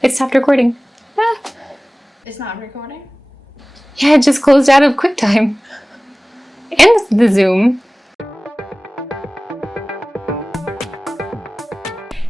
It stopped recording. Ah. It's not recording? Yeah, it just closed out of QuickTime. And the Zoom.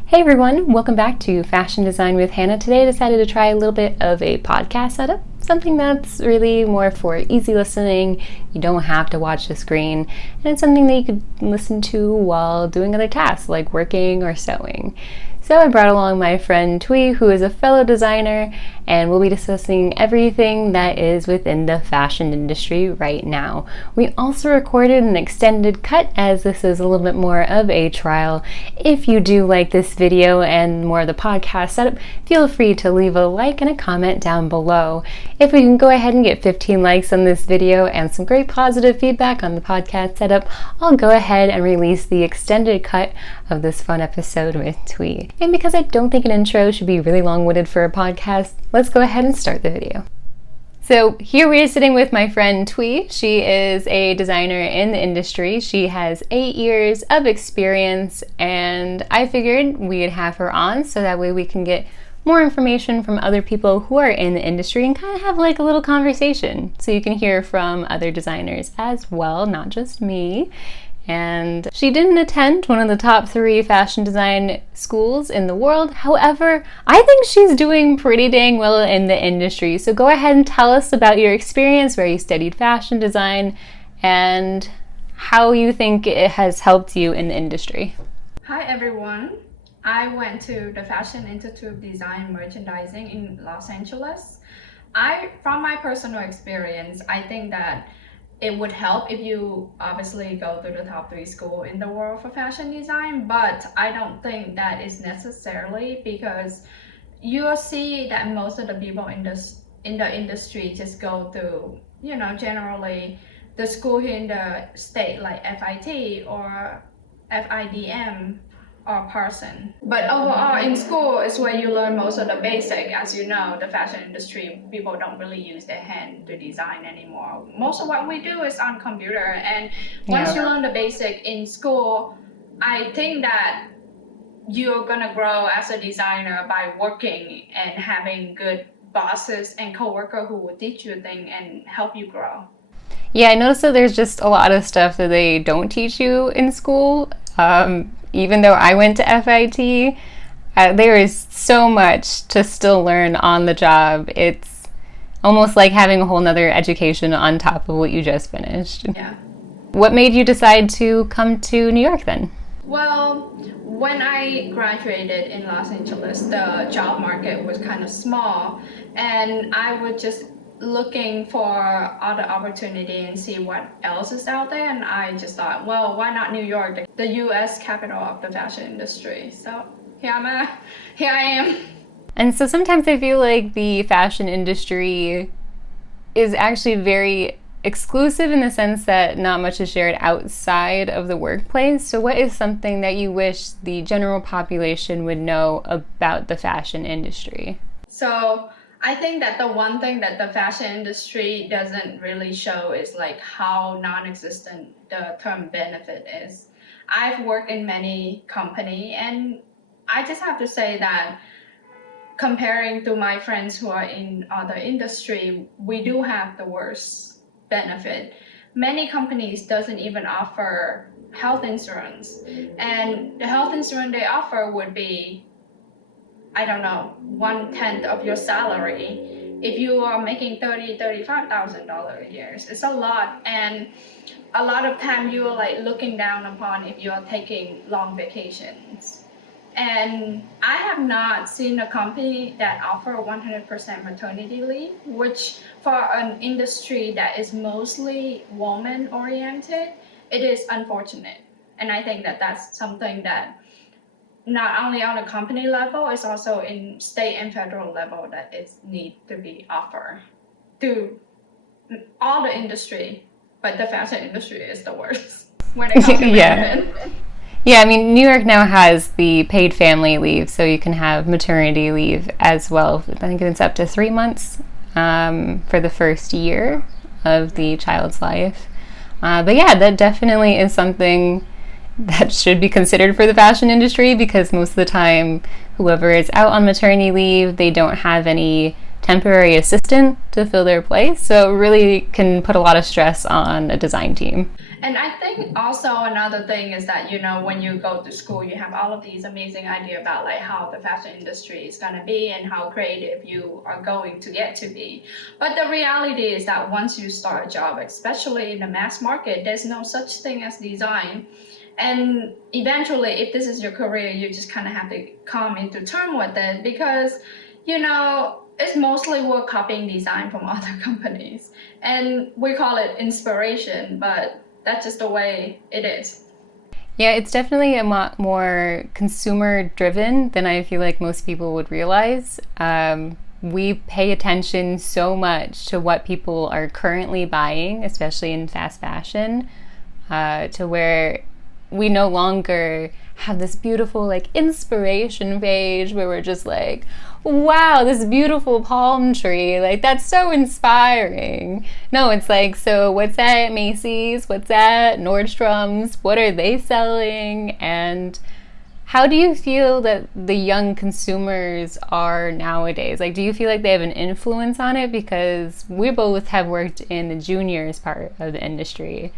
Hey everyone, welcome back to Fashion Design with Hannah. Today I decided to try a little bit of a podcast setup, something that's really more for easy listening. You don't have to watch the screen, and it's something that you could listen to while doing other tasks like working or sewing. So I brought along my friend Thuy, who is a fellow designer, and we'll be discussing everything that is within the fashion industry right now. We also recorded an extended cut, as this is a little bit more of a trial. If you do like this video and more of the podcast setup, feel free to leave a like and a comment down below. If we can go ahead and get 15 likes on this video and some great positive feedback on the podcast setup, I'll go ahead and release the extended cut of this fun episode with Thuy. And because I don't think an intro should be really long-winded for a podcast, let's go ahead and start the video. So here we are sitting with my friend Thuy. She is a designer in the industry. She has 8 years of experience, and I figured we'd have her on so that way we can get more information from other people who are in the industry and kind of have like a little conversation. So you can hear from other designers as well, not just me. And she didn't attend one of the top 3 fashion design schools in the world. However, I think she's doing pretty dang well in the industry. So go ahead and tell us about your experience, where you studied fashion design, and how you think it has helped you in the industry. Hi everyone. I went to the Fashion Institute of Design Merchandising in Los Angeles. From my personal experience, I think that it would help if you obviously go to the top 3 school in the world for fashion design, but I don't think that is necessarily, because you'll see that most of the people in the industry just go through, generally the school here in the state like FIT or FIDM or Parson. But overall, in school is where you learn most of the basic. As you know, the fashion industry, people don't really use their hand to design anymore. Most of what we do is on computer, and once you learn the basic in school, I think that you're gonna grow as a designer by working and having good bosses and coworkers who will teach you things and help you grow. Yeah, I noticed that there's just a lot of stuff that they don't teach you in school. Even though I went to FIT, there is so much to still learn on the job. It's almost like having a whole nother education on top of what you just finished. Yeah. What made you decide to come to New York then? Well, when I graduated in Los Angeles, the job market was kind of small, and I was just looking for other opportunity and see what else is out there, and I just thought, well, why not New York, the US capital of the fashion industry? So here I am. And so sometimes I feel like the fashion industry is actually very exclusive in the sense that not much is shared outside of the workplace. So what is something that you wish the general population would know about the fashion industry? So I think that the one thing that the fashion industry doesn't really show is like how non-existent the term benefit is. I've worked in many companies, and I just have to say that comparing to my friends who are in other industry, we do have the worst benefit. Many companies doesn't even offer health insurance, and the health insurance they offer would be, I don't know, 1/10 of your salary. If you are making $35,000 a year, it's a lot, and a lot of time you are like looking down upon if you are taking long vacations. And I have not seen a company that offer 100% maternity leave, which for an industry that is mostly woman oriented, it is unfortunate. And I think that that's something that not only on a company level, it's also in state and federal level that it needs to be offered to all the industry, but the fashion industry is the worst when it comes to benefit. Yeah, I mean, New York now has the paid family leave, so you can have maternity leave as well. I think it's up to 3 months for the first year of the child's life. But yeah, that definitely is something that should be considered for the fashion industry, because most of the time whoever is out on maternity leave, they don't have any temporary assistant to fill their place, so it really can put a lot of stress on a design team. And I think also another thing is that, when you go to school, you have all of these amazing ideas about like how the fashion industry is going to be and how creative you are going to get to be. But the reality is that once you start a job, especially in the mass market, there's no such thing as design. And eventually, if this is your career, you just kind of have to come into terms with it, because, it's mostly we're copying design from other companies. And we call it inspiration, but that's just the way it is. Yeah, it's definitely a lot more consumer driven than I feel like most people would realize. We pay attention so much to what people are currently buying, especially in fast fashion, to where we no longer have this beautiful like inspiration page where we're just like, wow, this beautiful palm tree, like that's so inspiring. No, it's like, so what's at Macy's, what's at Nordstrom's, what are they selling? And how do you feel that the young consumers are nowadays? Like, do you feel like they have an influence on it? Because we both have worked in the juniors part of the industry.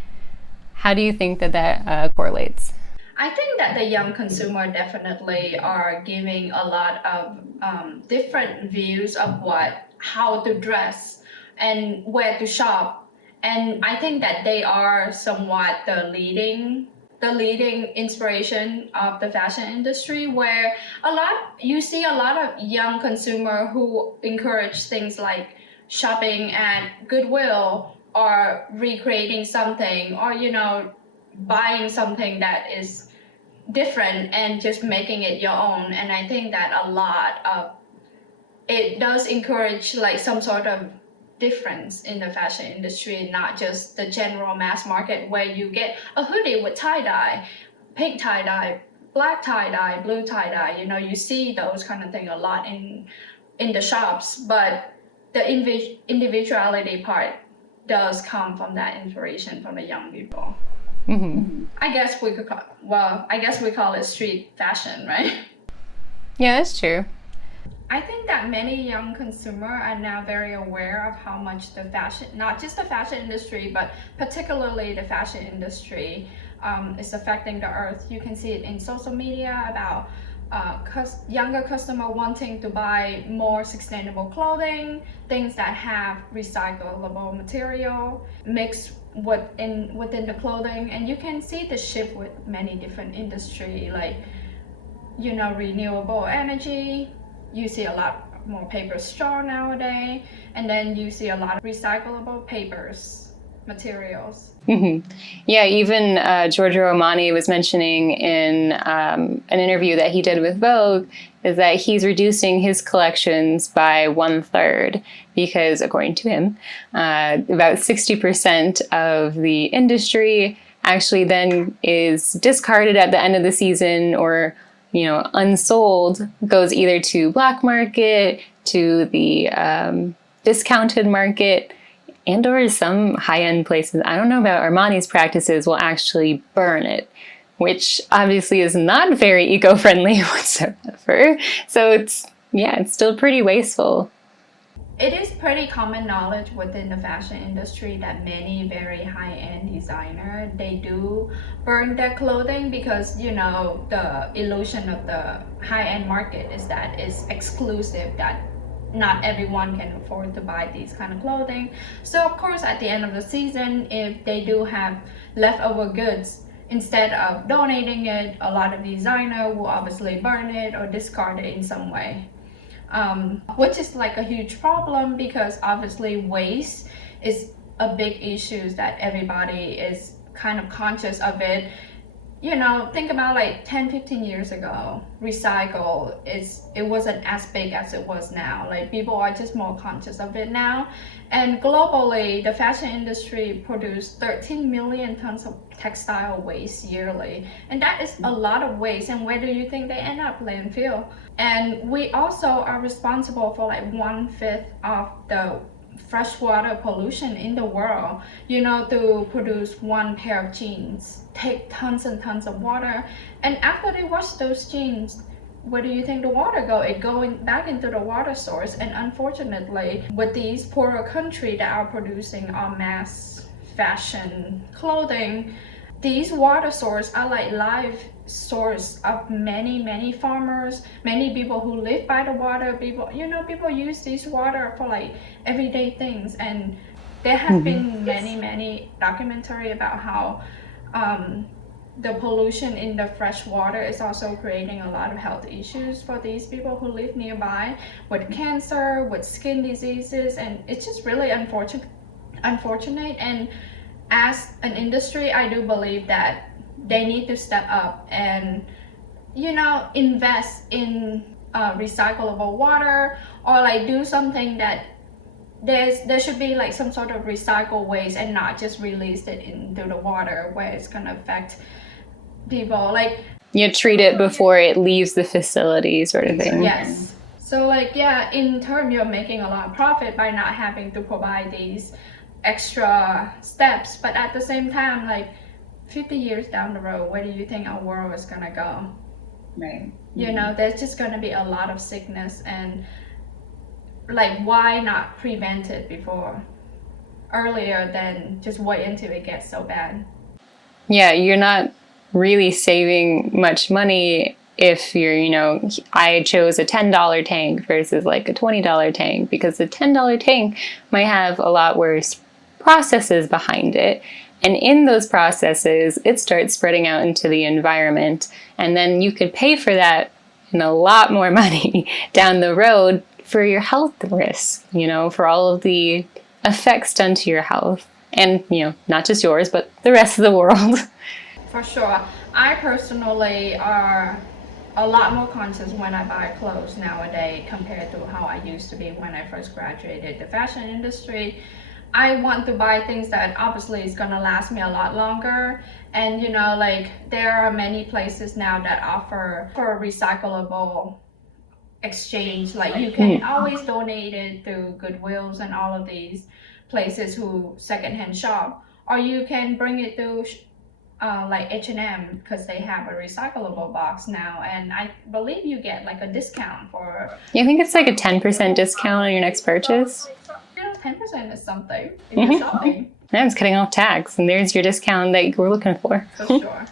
How do you think that correlates? I think that the young consumer definitely are giving a lot of different views of how to dress and where to shop. And I think that they are somewhat the leading inspiration of the fashion industry, where you see a lot of young consumer who encourage things like shopping at Goodwill, or recreating something, or buying something that is different and just making it your own. And I think that a lot of it does encourage like some sort of difference in the fashion industry, not just the general mass market where you get a hoodie with tie-dye, pink tie-dye, black tie-dye, blue tie-dye. You see those kind of things a lot in the shops, but the individuality part does come from that inspiration from the young people. Mm-hmm. I guess we call it street fashion, right? Yeah, that's true. I think that many young consumers are now very aware of how much the fashion, not just the fashion industry, but particularly the fashion industry, is affecting the earth. You can see it in social media about younger customer wanting to buy more sustainable clothing, things that have recyclable material mixed within the clothing. And you can see the shift with many different industry, like renewable energy. You see a lot more paper straw nowadays, and then you see a lot of recyclable materials. Mm-hmm. Yeah, even Giorgio Armani was mentioning in an interview that he did with Vogue is that he's reducing his collections by 1/3 because, according to him, about 60% of the industry actually then is discarded at the end of the season, or unsold, goes either to black market, to the discounted market, and or some high-end places. I don't know about Armani's practices, will actually burn it, which obviously is not very eco-friendly whatsoever. So it's still pretty wasteful. It is pretty common knowledge within the fashion industry that many very high-end designers, they do burn their clothing because, the illusion of the high-end market is that it's exclusive, that not everyone can afford to buy these kind of clothing. So of course, at the end of the season, if they do have leftover goods, instead of donating it, a lot of designers will obviously burn it or discard it in some way. Which is like a huge problem, because obviously waste is a big issue that everybody is kind of conscious of it. Think about like 10-15 years ago, recycle it wasn't as big as it was now. Like, people are just more conscious of it now. And globally, the fashion industry produced 13 million tons of textile waste yearly. And that is a lot of waste. And where do you think they end up? Landfill. And we also are responsible for like 1/5 of the freshwater pollution in the world. To produce one pair of jeans take tons and tons of water, and after they wash those jeans, where do you think the water go? It going back into the water source. And unfortunately, with these poorer countries that are producing en masse fashion clothing, these water sources are like live source of many farmers, many people who live by the water. People use this water for like everyday things. And there have been many documentary about how the pollution in the fresh water is also creating a lot of health issues for these people who live nearby, with cancer, with skin diseases. And it's just really unfortunate. And as an industry, I do believe that they need to step up and invest in recyclable water, or like do something that there should be like some sort of recycle waste, and not just release it into the water where it's gonna affect people. Like, treat it before it leaves the facility, sort of thing. Yes. So in turn, you're making a lot of profit by not having to provide these extra steps. But at the same time, 50 years down the road, where do you think our world is gonna go? Right. There's just gonna be a lot of sickness, and why not prevent it earlier than just wait until it gets so bad? Yeah, you're not really saving much money if I chose a $10 tank versus like a $20 tank, because the $10 tank might have a lot worse processes behind it. And in those processes, it starts spreading out into the environment. And then you could pay for that in a lot more money down the road for your health risks, for all of the effects done to your health. And, not just yours, but the rest of the world. For sure. I personally are a lot more conscious when I buy clothes nowadays compared to how I used to be when I first graduated the fashion industry. I want to buy things that obviously is gonna last me a lot longer. And there are many places now that offer for recyclable exchange. You can always donate it to Goodwills and all of these places who secondhand shop, or you can bring it to H&M, because they have a recyclable box now, and I believe you get a discount for. Yeah, I think it's a 10% discount on your next purchase. 10% is something if you're shopping. Yeah, it's cutting off tax, and there's your discount that you were looking for. For sure.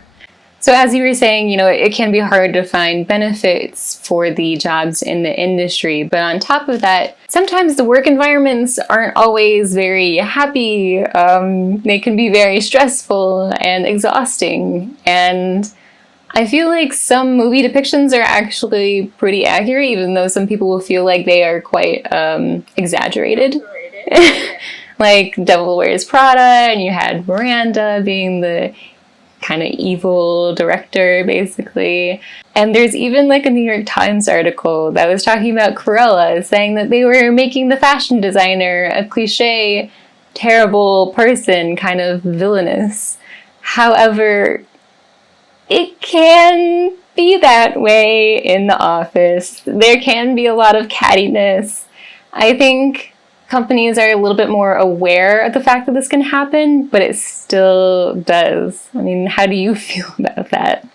So as you were saying, it can be hard to find benefits for the jobs in the industry. But on top of that, sometimes the work environments aren't always very happy. They can be very stressful and exhausting. And I feel like some movie depictions are actually pretty accurate, even though some people will feel like they are quite exaggerated. Like Devil Wears Prada, and you had Miranda being the kind of evil director, basically. And there's even a New York Times article that was talking about Cruella, saying that they were making the fashion designer a cliche, terrible person, kind of villainous. However, it can be that way in the office. There can be a lot of cattiness. I think companies are a little bit more aware of the fact that this can happen, but it still does. I mean, how do you feel about that?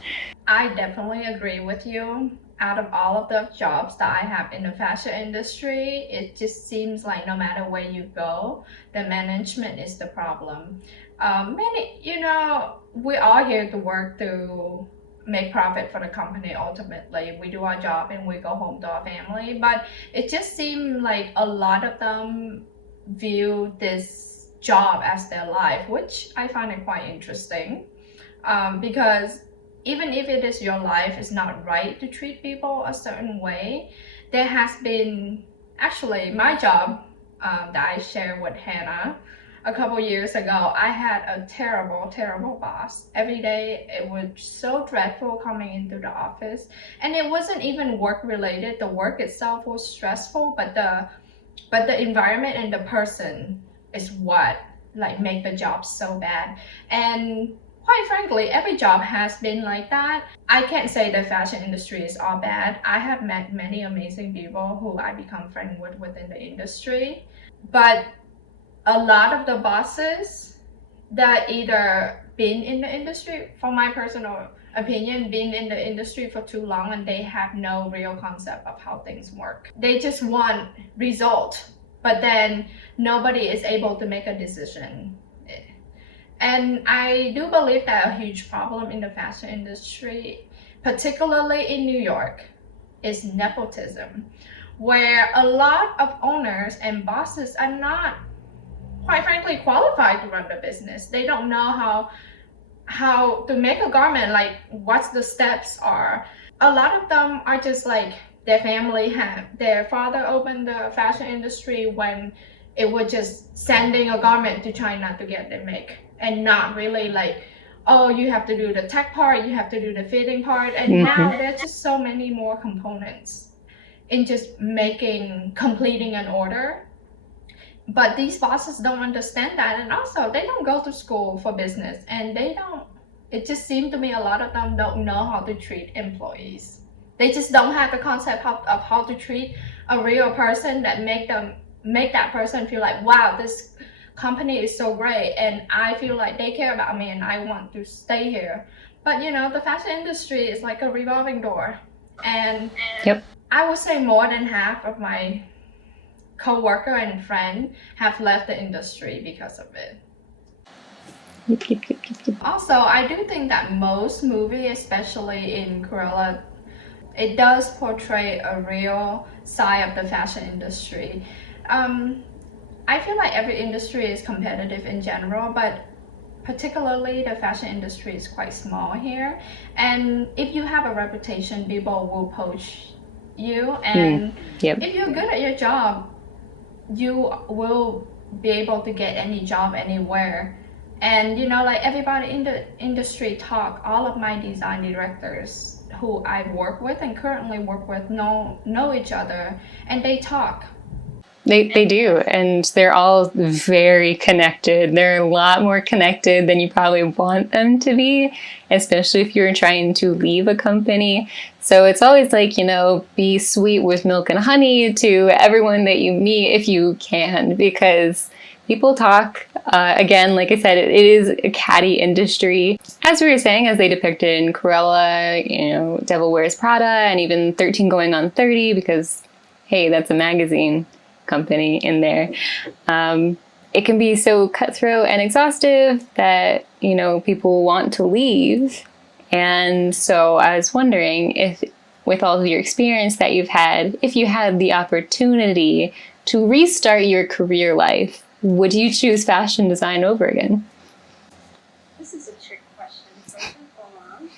I definitely agree with you. Out of all of the jobs that I have in the fashion industry, it just seems like no matter where you go, the management is the problem. We're all here to work to make profit for the company. Ultimately, we do our job and we go home to our family, but it just seemed like a lot of them view this job as their life, which I find it quite interesting, because even if it is your life, it's not right to treat people a certain way. There has been, actually, my job that I shared with Hannah a couple years ago, I had a terrible boss. Every day it was so dreadful coming into the office, and it wasn't even work related. The work itself was stressful, but the environment and the person is what make the job so bad. And quite frankly, every job has been like that. I can't say the fashion industry is all bad. I have met many amazing people who I become friends with within the industry. But a lot of the bosses that either been in the industry, from my personal opinion, been in the industry for too long and they have no real concept of how things work. They just want result, but then nobody is able to make a decision. And I do believe that a huge problem in the fashion industry, particularly in New York, is nepotism, where a lot of owners and bosses are not, quite frankly, qualified to run the business. They don't know how to make a garment, like what the steps are. A lot of them are just like their family had, their father opened the fashion industry when it was just sending a garment to China to get them make, and not really like, oh, you have to do the tech part, you have to do the fitting part. And now there's just so many more components in just completing an order. But these bosses don't understand that, and also they don't go to school for business, and it just seemed to me a lot of them don't know how to treat employees. They just don't have the concept of how to treat a real person that make that person feel like, wow, this company is so great and I feel like they care about me and I want to stay here. But the fashion industry is like a revolving door, and I would say more than half of my co-worker and friend have left the industry because of it. Also, I do think that most movie, especially in Cruella, it does portray a real side of the fashion industry. I feel like every industry is competitive in general, but particularly the fashion industry is quite small here. And if you have a reputation, people will poach you. And if you're good at your job, you will be able to get any job anywhere. And like everybody in the industry talk, all of my design directors who I work with and currently work with know each other, and they talk. They do, and they're all very connected. They're a lot more connected than you probably want them to be, especially if you're trying to leave a company. So it's always like, be sweet with milk and honey to everyone that you meet if you can, because people talk. Again, like I said, it is a catty industry. As we were saying, as they depicted in Cruella, Devil Wears Prada, and even 13 Going on 30, because, hey, that's a magazine company in there. It can be so cutthroat and exhaustive that, people want to leave. And so I was wondering if, with all of your experience that you've had, if you had the opportunity to restart your career life, would you choose fashion design over again? This is a trick question. First and foremost,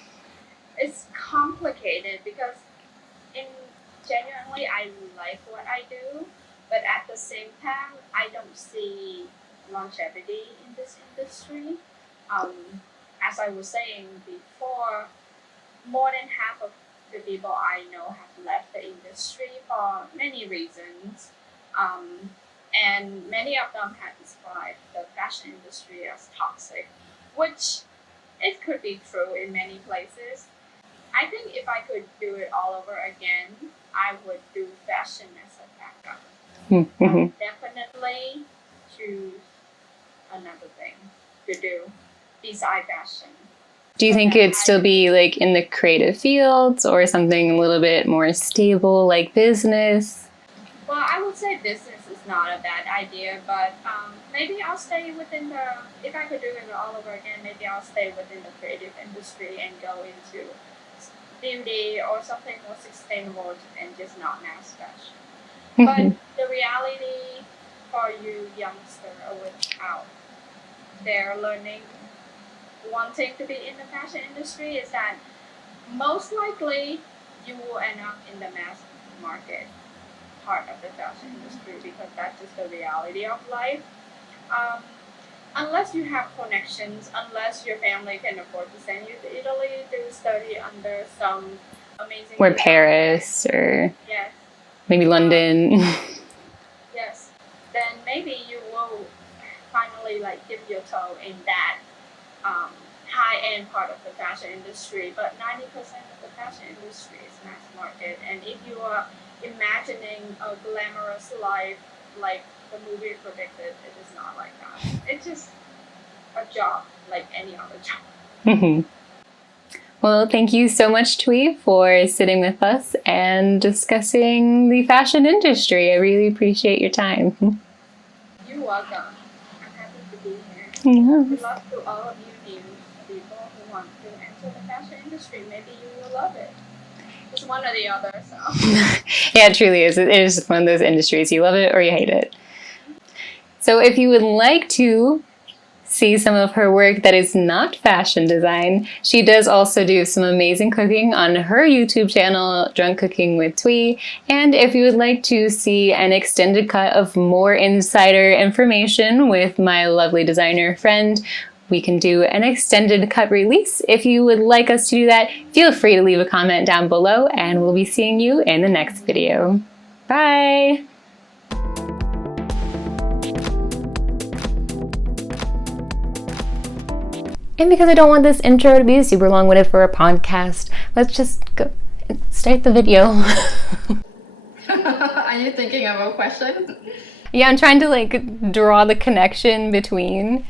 it's complicated because genuinely I like what I do, but at the same time, I don't see longevity in this industry. As I was saying before, more than half of the people I know have left the industry for many reasons. And many of them have described the fashion industry as toxic, which it could be true in many places. I think if I could do it all over again, I would do fashion as a backup. Definitely choose another thing to do beside fashion. Do you think it'd still be like in the creative fields or something a little bit more stable, like business? Well, I would say business is not a bad idea, but maybe I'll stay within if I could do it all over again, maybe I'll stay within the creative industry and go into beauty or something more sustainable and just not mass fashion. But the reality for you youngsters out there learning, wanting to be in the fashion industry is that most likely you will end up in the mass market part of the fashion industry because that's just the reality of life. Unless you have connections, unless your family can afford to send you to Italy to study under some amazing... Or Paris, or yes, maybe London. Yes, then maybe you will finally dip your toe in that high-end part of the fashion industry, but 90% of the fashion industry is mass market. And if you are imagining a glamorous life like the movie predicted, it is not like that. It's just a job like any other job. Well, thank you so much, Thuy, for sitting with us and discussing the fashion industry. I really appreciate your time. You're welcome. I'm happy to be here. Yeah. Good luck to all of you new people who want to enter the fashion industry. Maybe you will love it. It's one or the other, so. Yeah, it truly is. It is one of those industries. You love it or you hate it. So if you would like to see some of her work that is not fashion design, she does also do some amazing cooking on her YouTube channel, Drunk Cooking with Thuy. And if you would like to see an extended cut of more insider information with my lovely designer friend, we can do an extended cut release. If you would like us to do that, feel free to leave a comment down below, and we'll be seeing you in the next video. Bye! And because I don't want this intro to be super long-winded for a podcast, let's just go start the video. Are you thinking of a question? Yeah, I'm trying to like draw the connection between